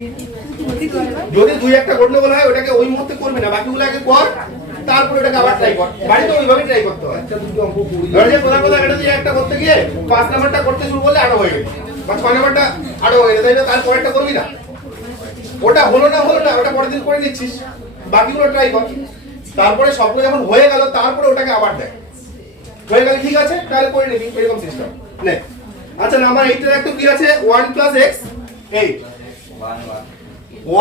যদি দুই একটা গন্ডগোল হয় ওটাকে ওই মুহূর্তে করবি না, বাকিগুলো আগে কর, তারপরে ওটাকে আবার ট্রাই কর। বাড়িতে ওইভাবে ট্রাই করতে হয়। ধরে যে কোথাও কোথাও এটা দিয়ে একটা করতে গিয়ে 5 নাম্বারটা করতে শুরু করলে আরো হয়ে গেছে, বা 6 নাম্বারটা আরো হয়ে গেছে, তার পরেরটা করবি না। ওটা হলো না ওটা পরের দিন করে নিচ্ছিস, বাকিগুলো ট্রাই কর। তারপরে সবগুলো যখন হয়ে গেল তারপরে ওটাকে আবার দেখ, হয়ে গেল ঠিক আছে তাহলে করে নিবি, এরকম সিস্টেম নে। আচ্ছা নাম্বার 8 এর একটা কি আছে 1 + x 8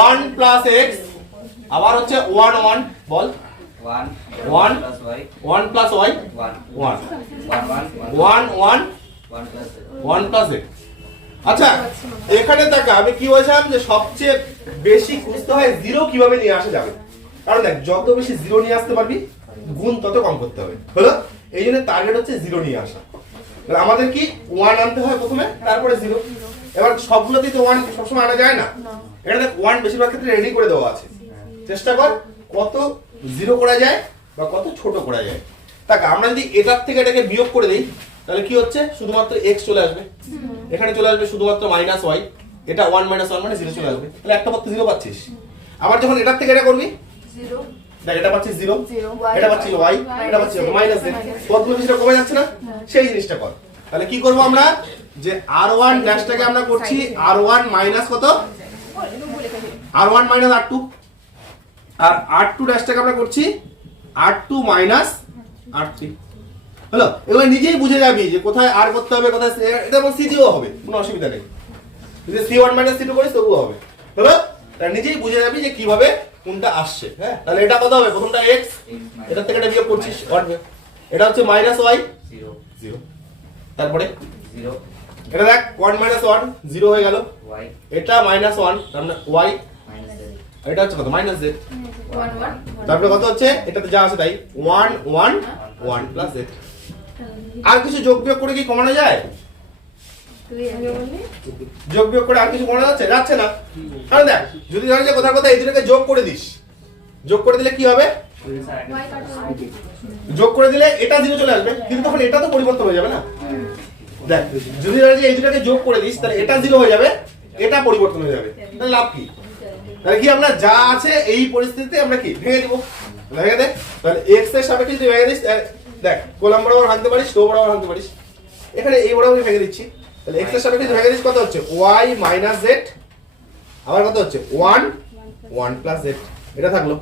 1 + x আবার হচ্ছে 1 1 বল 1 1 1 + y 1 1 1 1 1 + x। আচ্ছা এখানে দেখা আমি কি বলছিলাম যে সবচেয়ে বেশি খুঁজতে হয় জিরো কিভাবে নিয়ে আসা যাবে, কারণ দেখ যত বেশি জিরো নিয়ে আসতে পারবি গুণ তত কম করতে হবে, হলো? এই জন্য টার্গেট হচ্ছে জিরো নিয়ে আসা। তাহলে আমাদের কি 1 আনতে হয় প্রথমে, তারপরে জিরো। এবার সবগুলোতেই তো 1 সবসময় আনা যায় না, এটা দেখ 1 বেশিরভাগ ক্ষেত্রে রেডি করে দেওয়া আছে। চেষ্টা কর কত জিরো করা যায় বা কত ছোট করা যায়। দেখ আমরা যদি এটার থেকে এটাকে বিয়োগ করে দিই তাহলে কি হচ্ছে শুধুমাত্র x চলে আসবে, এখানে চলে আসবে শুধুমাত্র -y, এটা 1 - 1 মানে 0 চলে আসবে, তাহলে একটা মাত্র 0 পাচ্ছিস। আবার যখন এটার থেকে এটা করবি 0 দেখ এটা পাচ্ছিস 0, এটা পাচ্ছিস y, এটা পাচ্ছিস -z, কতগুলো সেটা কমে যাচ্ছে না, সেই জিনিসটা কর। তাহলে কি করব আমরা যে r1 ড্যাশটাকে আমরা করছি r1 মাইনাস কত r1 মাইনাস r2, আর r2 ড্যাশটাকে আমরা করছি r2 মাইনাস r3, হলো? এগুলো নিজেই বুঝে যাবি যে কোথায় আর করতে হবে কোথায়, এটা এবং সিজিও হবে, কোনো অসুবিধা নেই। যদি c1 - c2 করিস তবুও হবে, হলো? তাহলে নিজেই বুঝে যাবি যে কিভাবে কোনটা আসছে। হ্যাঁ তাহলে এটা কত হবে, প্রথমটা x, এটা থেকে এটা বিয়োগ করছিস এটা হচ্ছে -y 0, তারপরে 0 এটা দেখ 1 - 1 0 হয়ে গেল, y এটা -1 তার মানে y, এটা হচ্ছে কত -z, 1 1 তারপরে কত হচ্ছে এটাতে যা আছে তাই 1 1 1 + z। আর কিছু যোগ বিয়োগ করে কি কমানো যায়? যোগ বিয়োগ করে আর কিছু কমানো যাচ্ছে যাচ্ছে না। কারণ দেখ যদি ধর যে কোথাও কোথাও এই দুটোকে যোগ করে দিস, যোগ করে দিলে কি হবে, যোগ করে দিলে এটা 0 চলে আসবে, কিন্তু তখন এটা তো পরিবর্তন হয়ে যাবে না। দেখ যদি ধর যে এই দুটোকে যোগ করে দিস তাহলে এটা 0 হয়ে যাবে, এটা পরিবর্তন হয়ে যাবে, তাহলে লাভ কি? তাহলে কি আমরা যা আছে এই পরিস্থিতিতে আমরা কি ভেঙে দিব, ভেঙে দে। তাহলে x এর সাপেক্ষে যদি ভেঙে দিস দেখ কলাম বরাবর ভাঙতে পারিস, রো বরাবর ভাঙতে পারিস, এখানে এই বরাবর ভেঙে দিচ্ছি। তাহলে x এর সাপেক্ষে ভেঙে দিস কত হচ্ছে y - z, আবার কত হচ্ছে 1 1 + z, এটা থাকলো,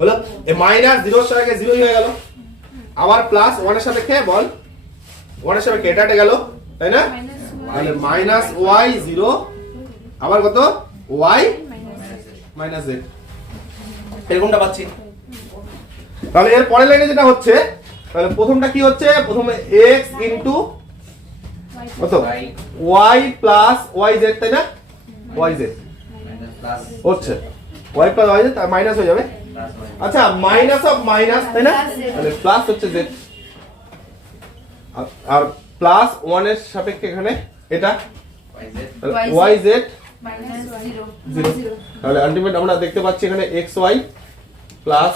হলো? এই -0 এর সাপেক্ষে 0 হয়ে গেল, আবার প্লাস 1 এর সাপেক্ষে বল 1 এর সাপেক্ষে এটা গেল, তাই না? তাহলে -y 0 আবার কত y - z, এরকমটা পাচ্ছি। তাহলে এর পরের লাইনে যেটা হচ্ছে তাহলে প্রথমটা কি হচ্ছে, প্রথমে x ইনটু কত y প্লাস yz, তাই না? yz হচ্ছে y প্লাস yz তার মাইনাস হয়ে যাবে, আচ্ছা মাইনাস অফ মাইনাস, তাই না? তাহলে প্লাস হচ্ছে z, আর প্লাস 1 এর সাপেক্ষে এখানে এটা yz -0 0, তাহলে আলটিমেট আমরা দেখতে পাচ্ছি এখানে xy প্লাস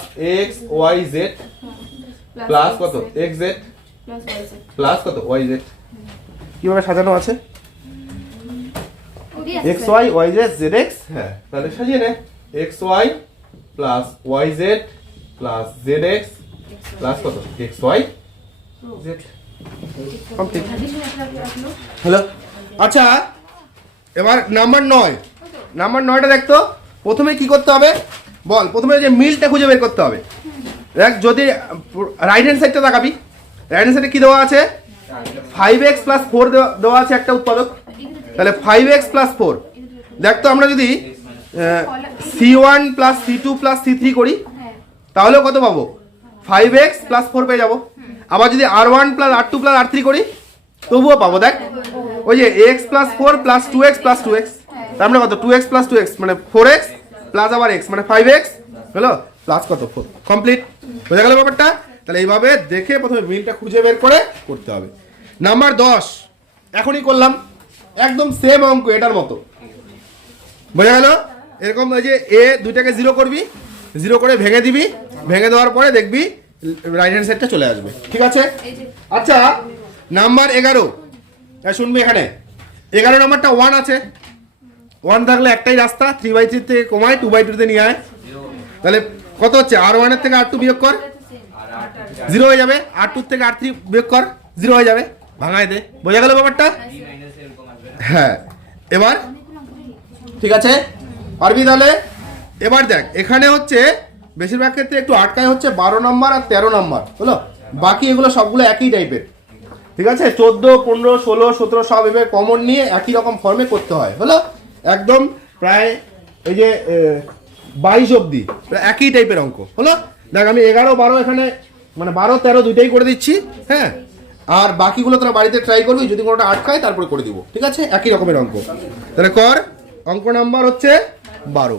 xyz প্লাস কত xz প্লাস কত yz, কিভাবে সাজানো আছে xy yz zx, হ্যাঁ তাহলে সাজিয়ে নে xy plus yz plus zx plus কত xy z, কমপ্লিট, হ্যালো? আচ্ছা এবার নাম্বার 9টা দেখতো প্রথমে কি করতে হবে বল, প্রথমে যে মিলটা খুঁজে বের করতে হবে। দেখ যদি রাইট হ্যান্ড সাইডটা তাকাবি, রাইট হ্যান্ড সাইডে কি দেওয়া আছে 5x + 4 দেওয়া আছে একটা উৎপাদক, তাহলে 5x + 4, দেখ তো আমরা যদি c1 + c2 + c3 করি তাহলে কত পাবো 5x + 4 পেয়ে যাবো। আবার যদি r1 + r2 + r3 করি তবুও পাবো, দেখ ওই যে x + 4 + 2x + 2x, তার মানে কত 2x + 2x মানে 4x প্লাস আবার x মানে 5x, হলো? প্লাস কত 4, কমপ্লিট, বোঝা গেল ব্যাপারটা? তাহলে এইভাবে দেখে প্রথমে মিলটা খুঁজে বের করে করতে হবে। নাম্বার 10 এখনই করলাম, একদম সেম অঙ্ক এটার মতো, বোঝা গেল? এরকম ওই যে a দুইটাকে 0 করবি, 0 করে ভেঙে দিবি, ভেঙে দেওয়ার পরে দেখবি রাইট হ্যান্ড সাইডটা চলে আসবে, ঠিক আছে? আচ্ছা নাম্বার 11 শুনবি, এখানে 11 নাম্বারটা 1 আছে, 1 থাকলে একটাই রাস্তা, 3/3 থেকে কমায় 2/2 তে নিয়ে আয়। তাহলে কত হচ্ছে? R1 এর থেকে R2 বিয়োগ কর, 0 হয়ে যাবে। R2 থেকে R3 বিয়োগ কর, 0 হয়ে যাবে। ভাঙায় দে, বোঝা গেল ব্যাপারটা? হ্যাঁ, এবার ঠিক আছে, পারবি তাহলে? এবার দেখ, এখানে হচ্ছে বেশিরভাগ ক্ষেত্রে একটু আটকায় হচ্ছে 12 নম্বর আর 13 নম্বর, হলো? বাকি এগুলো সবগুলো একই টাইপের, ঠিক আছে? 14, 15, 16, 17 সব এবার কমন নিয়ে একই রকম ফর্মে করতে হয়, হলো? একদম প্রায় এই যে 22 অবধি একই টাইপের অঙ্ক, হলো? দেখ আমি 11, 12 এখানে মানে 12, 13 দুইটাই করে দিচ্ছি, হ্যাঁ? আর বাকিগুলো তোরা বাড়িতে ট্রাই করবি, যদি কোনোটা আটকায় তারপরে করে দিব, ঠিক আছে? একই রকমের অঙ্ক। তাহলে কর, অঙ্ক নাম্বার হচ্ছে 12।